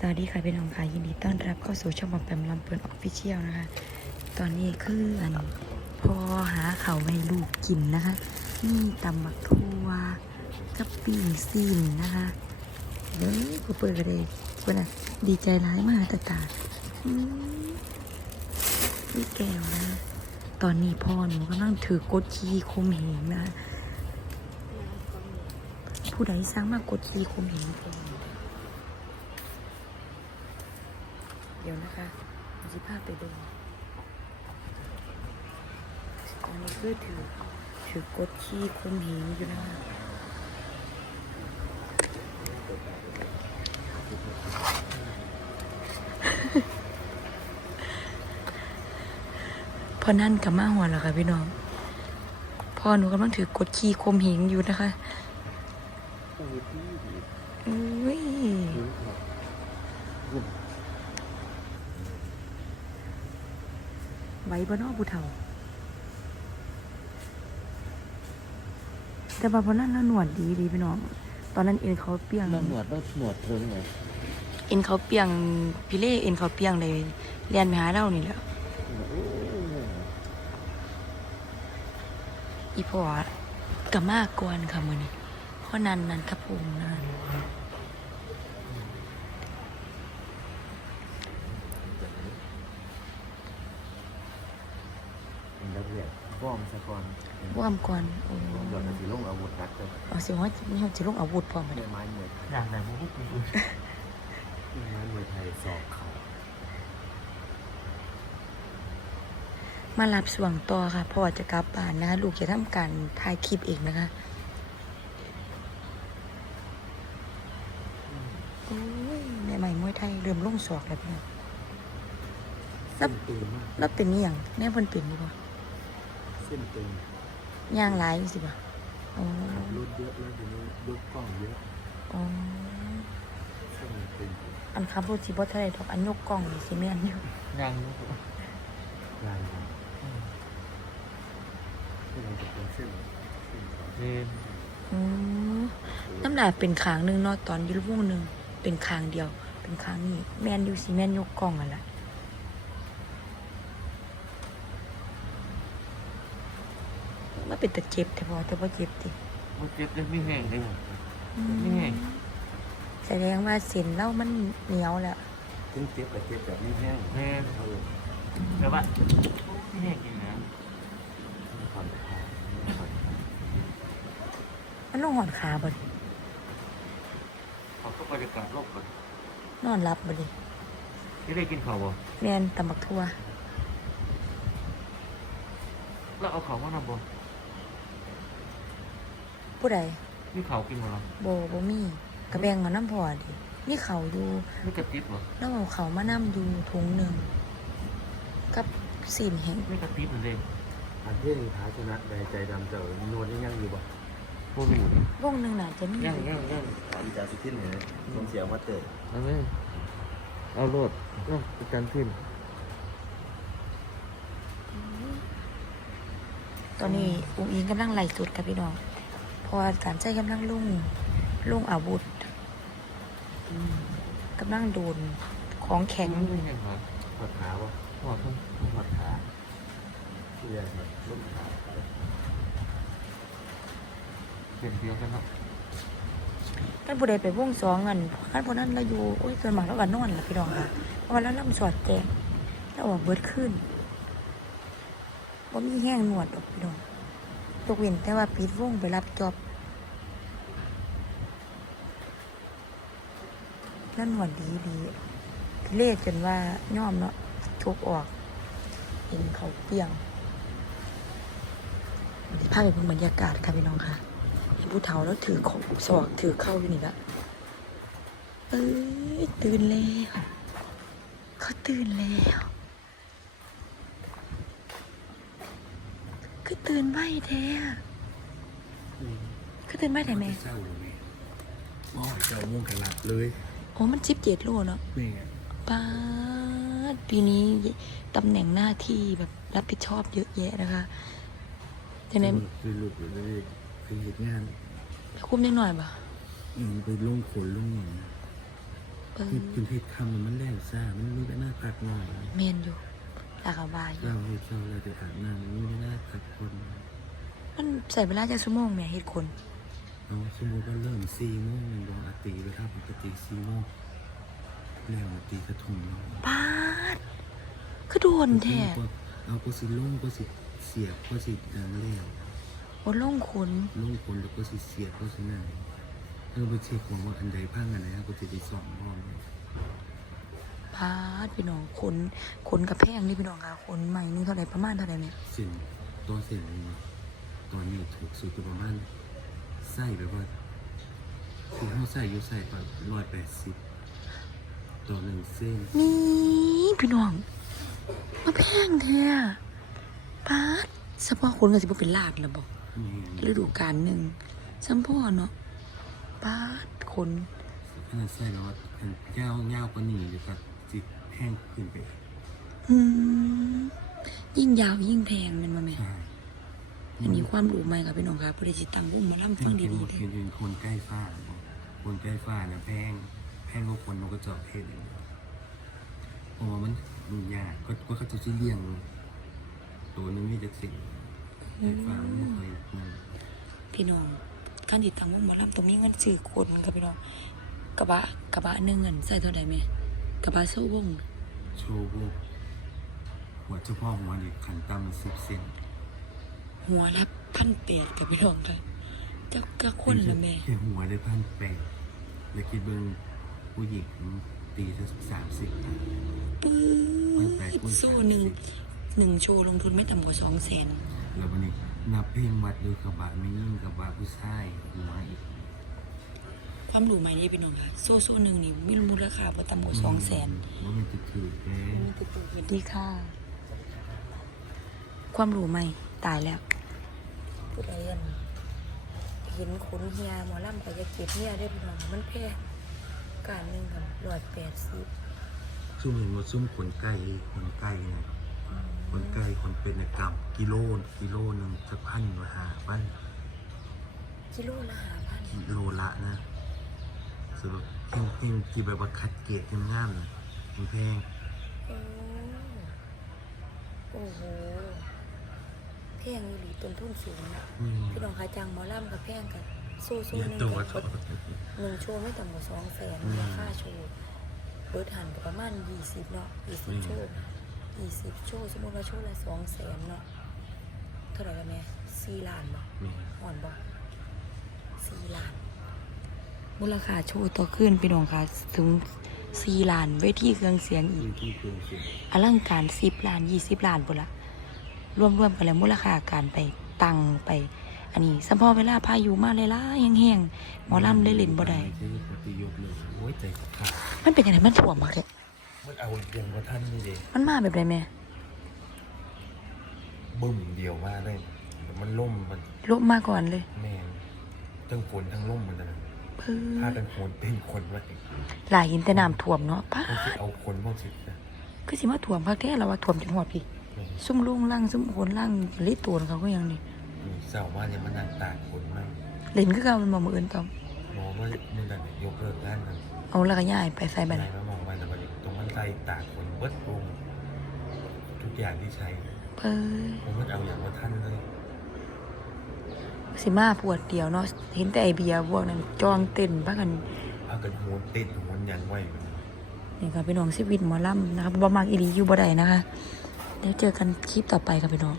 สวัสดีค่ะพี่น้องค่ะยินดีต้อนรับเข้าสู่ช่องบอมแปมลำเปินออฟฟิเชียลนะคะ ตอนนี้คืออันพอหาเขาให้ลูกกินนะคะนี่ตำบักทั่วกับปิ้งซีนนะคะเด้อกูเปิดกันเลยกูน่ะดีใจร้ายมากตาตาอืมนี่แก้วนะ ตอนนี้พ่อหนูกำลังถือกดขี่คมเหงนะ ผู้ใดสร้างมากกดขี่คมเหงพ่อ เดี๋ยวนะคะจะพาไปดูตอนนี้คือถือถือกดขี้คุมเหงอยู่นะคะพอนั่นกับมาหัวแล้วค่ะพี่น้องพ่อหนูกำลังถือกดขี้คุมเหงอยู่นะคะอุ้ย ไว้บนนอกผู้เฒ่า แต่ว่าพอนั้นแล้วหนวดดีดีพี่น้อง ตอนนั้นเอ็นเขาเปียง แล้วหนวดแล้วหนวดเทิงไงเอ็นเขาเปียงพี่เล่เอ็นเขาเปียงเลยเรียนไปหาเรานี่แหละอีพอกับมากกวนค่ะมือนี้เพราะนันนันทพงษ์นะ เป็นระเบียบว่อมสะกอนว่ามก่อนโอ้หยอดสีลงอาวุธรัดจะเอาสิว่าไม่เอาสิลงอาวุธพร้อมมาได้เนี่ยไม้มวยอย่างไหนพวกกูไม้มวยไทยศอกเข่ามารับส่วงต่อค่ะพ่อจะกลับบ้านนะคะลูกจะทำการถ่ายคลิปเองนะคะโอ้ยแม่ใหม่มวยไทยเริ่มลงศอกแล้วพี่น้องเส้นตึงมากแล้วเป็นนี่ยังแม่เพิ่นเป็นดีบ่ เส้นตึงย่างหลายสิบ่อ๋อขับรถเยอะแล้วทีนี้ยกกล้องเยอะอ๋อเส้นตึงอันขับรถสิบ่เท่าไหร่ดอกอันยกกล้องนี่สิแม่นอยู่ยังลายครับเส้นจะเป็นเส้นเส้นขาวเรียนอือน้ำหนักเป็นขางหนึงเนาะตอนอยู่วงหนึงเป็นขางเดียว เป็นขางนี้แม่นอยู่สิแม่นยกกล้องนั่นแหละ มาเป็นตะเจ็บแต่พอแต่บ่เจ็บติมันเจ็บเลยไม่แห้งเลยอืมนี่ไงแสดงว่าเส้นเล่ามันเหนียวแล้วถึงเจ็บแต่เจ็บแบบไม่แห้งแม่นเออแต่ว่าไม่แห้งจริงนะผ่อนคลายผ่อนคลายมันลงหอดขาบ่ดิเขาก็บรรยากาศโลกก่อนนอนรับบ่ดิที่ได้กินข้าวบ่แม่นตำบักทั่วแล้วเอาข้าวมานำบ่ ผู้ใดมีข้าวกินบ่ล่ะบ่บ่มีกระแบงเอาน้ำพอดิมีเขาวอยู่มีกระติบบ่แล้วเอาเขาวมานํอยู่ถุงหนึ่งกับสินแห้งมีกระติบเลยอันเรื่องท้าชนะใดใจดำเจ้านวลยังยังอยู่บ่โบลูนี่วงหนึ่งน่าจะมีย่างย่างย่างอีจาสิทิ้นเหรอส่งเสียงมาเตะเอาเลยเอาโลดต้องประกันขึ้นตอนนี้อุ้งอิงกำลังไล่สุดค่ะพี่น้อง เพราะว่าการใช้กำลังลุ่งลุ่งอาวุธกำลังโดนของแข็งไม่แห้งครับหัดขาวะหัวทุ่มหัดขาเรียนแบบลูกขาเปลี่ยนเดียวกันเนาะกันผู้ใดไปวงสองเงินกันผู้นั้นเราอยู่โอ้ยส่วนมากเราก็นอนล่ะพี่น้องค่ะเพราะว่าเราล่ำสอดแจงเราออกเบิดขึ้นว่ามีแห้งหนวดดอกพี่น้อง ตกเว้นแต่ว่าปิดวงไปรับจอบแล้วหวดดีดีเล่จนว่าย่อมเนาะทุกออกเห็นเขาเปียงภาพเป็นบรรยากาศค่ะพี่น้องค่ะเห็นผู้เฒ่าแล้วถือของสวกถือเข้าอยู่นี่ละเอ้ยตื่นแล้วเขาตื่นแล้ว คือตื่นไวแท้อะคือตื่นไวแท้แม่เศร้าเลยโอ้ยเจ้าม่วงขลัดเลยโอ้มันจิบเจ็ดโลเนาะนี่ป้าดปีนี้ตำแหน่งหน้าที่แบบรับผิดชอบเยอะแยะนะคะจังนั้นคือลูกหรือเลยคือเหตุงานไปคุ้มได้หน่อยปะอืมไปลงขนลงหนึ่งเเบิ่งคือคุณเทศคำมันแล้วซ่ามันมีแต่หน้าพักหน่อย เมนอยู่ ลากบายอยู่เราเฮ็ดเราเราจะอาบน้ำมันมีแต่หน้าพักคนมันใส่เวลาจะชั่วโมงแหม่เฮ็ดคนเอาสมมติว่าเริ่มสี่โมงมันบอกอาตีไปครับปกติสี่โมงแล้วอาตีกระทงเราปาดคือโดนแท้เอาก็สิลงก็สิเสียบก็สิดังเลี้ยวโอ้ลงขนลงคนแล้วก็สิเสียบก็สินั่นเออไปเช็คว่าอันใดพังอันไหนก็จะไปสองห้อง ปาดพี่น้องขนขนกับแพงนี่พี่น้องค่ะขนใหม่นี่เท่าไหร่ประมาณเท่าไหร่เนี่ยเส้นตัวเส้นนี้ตอนนี้ถูกสุดก็ประมาณไส้แบบว่าที่เขาใส่อยู่ใส่ก็ร้อยแปดสิบต่อหนึ่งเส้นนี่พี่น้องมาแพงแท้ปาดเฉพาะขนก็สิบ่เป็นลาดแล้วบอกนี่ฤดูกาลหนึ่งสัมพ่อเนาะปาดขนขนาดใส่แล้วเป็นยาวยาวกว่านี้อยู่กับ จิตแห้งขึ้นไปอืมยิ่งยาวยิ่งแพงแมันมาแม่ใช่อันนี้ความรู้ใหม่ค่ะพี่น้องค่ะบริจิตตังวุ้มมาล่ำฟังเป็นดีหมๆดเลยเป็นเป็นคนใกล้ฟ้าบอกคนใกล้ฟ้าเนี่ยแพงแพงกว่าคนนกกระจอกเพศอีกเพราะว่ามันดูยากก็ก็เขาจะชี้เลี้ยง ตัวนึงมีแต่สิ่งใกล้ฟ้ามันไม่เคยมัน พี่น้องการติดตังวุ้มมาล่ำต้องมีเงินซื้อคนค่ะพี่น้องกระบะกระบะหนึ่งเงินใส่เท่าไหร่แม่ กระบะโซ่วงโชว์พวกหัวเฉพาะหัวนี่ขันต่ำสิบเซนหัวละพันเปียดกับพี่น้องค่ะเจ้าก็คนละแม่แค่หัวได้พันแปดแล้วคิดเบิ้งผู้หญิงตีสักสามสิบปื๊ดโซ่หนึ่งหนึ่งโชว์ลงทุนไม่ต่ำกว่าสองแสนแล้ววันนี้นับเพลงวัดดูกระบะไม่ยิ่งกระบะผู้ชายหัวอีก ความรู้ใหม่นี่พี่น้องค่ะโซ่โซ่หนึ่งนี่มีมูลค่าไม่ต่ำกว่าสองแสนว่ามันจะถือแค่สวัสดีค่ะ ความรู้ใหม่ตายแล้วผู้ใดอันเห็นขนเฮียหมอลำก็จะเก็บเฮียได้พี่น้องมันแพงการหนึ่งกับร้อยแปดสิบซุ่มเห็นว่าซุ่มขนไก่ขนไก่เนี่ยขนไก่ขนเป็นเนี่ยกำกิโลกิโลหนึ่งจะพันกว่าหาพันกิโลละห้าพันโลละนะ สรุปเพลงเพลงที่แบบว่าคัดเกรดงามๆนะมันแพงโอ้โอ้โหแพงอีหลีต้นทุนสูงนะอืมพี่น้องคะจ้างหมอลำกับแพงกับโซ่โซ่อย่าหนึ่งตัวกับหนึ่งโชว์ไม่ต่ำกว่าสองแสนอืมราคาโชว์เบิร์ดหันกับประมาณยี่สิบเนาะยี่สิบอืมโชว์ยี่สิบโชว์สมมติว่าโชว์ละสองแสนเนาะเท่าไหร่กันแม่สี่ล้านบ่นี่อ่อนบ่สี่ล้าน มูลค่าโชว์ตัวขึ้นพี่น้องค่ะถึงสี่ล้านเวทีเครื่องเสียงอีก ที่เครื่องเสียงอลังการสิบล้านยี่สิบล้านปุ่นละรวมรวมๆกันแล้วมูลค่าการไปตังไป อันนี้สัมพอเวลาพายุมาเลยล่ะแห้งๆหมอลำเลยเล่นบ่ได้ที่ปฏิยกเลยโอ้ยใจขาดมันเป็นยังไงมันถ่วมมากเลยมันเอาอย่างว่าท่านนี่เดมันมาแบบไรแม่บึ้มเดียวมาเลย มันล่มมันลบมาก่อนเลย แม่งทั้งฝนทั้งล่มมันนะ เพื่ถ้าอกันฝนเป็นคนไว้หลายหินแต่น้ำถ่วมเนาะป้าพวกที่เอาคนพวกสินะคือสิมาถ่วมพักแท้แล้วว่าถ่วมจังหวัดพี่แม่งซุ่มลุงล่างซุ่มโคนล่างลิตูนเขาก็ยังนี่มีเสาว่าเนี่ยมันนั่งตากฝนมากเล่นคือเก่ามันบ่มืออื่นต้องมองว่ามึงนั่นยกเลิกงานนั่นเอาและก็ย้ายไปใส่บัดไหนนมามองมันแต่วันนี้ตรงมันไล่ตากฝนเบิดลงทุกอย่างที่ใช้เพิ่น ผมมันเอาอย่างว่าท่านเลย สิมาปวดเดียวเนาะเห็นแต่ไอเบียร์พวกนั้นจองเต้นพากันเอากันโหนติดโหนยังไว้นี่ค่ะพี่น้องชีวิตหมอลำนะคะบ่มักอีหลีอยู่บ่ได้นะคะเดี๋ยวเจอกันคลิปต่อไปค่ะพี่น้อง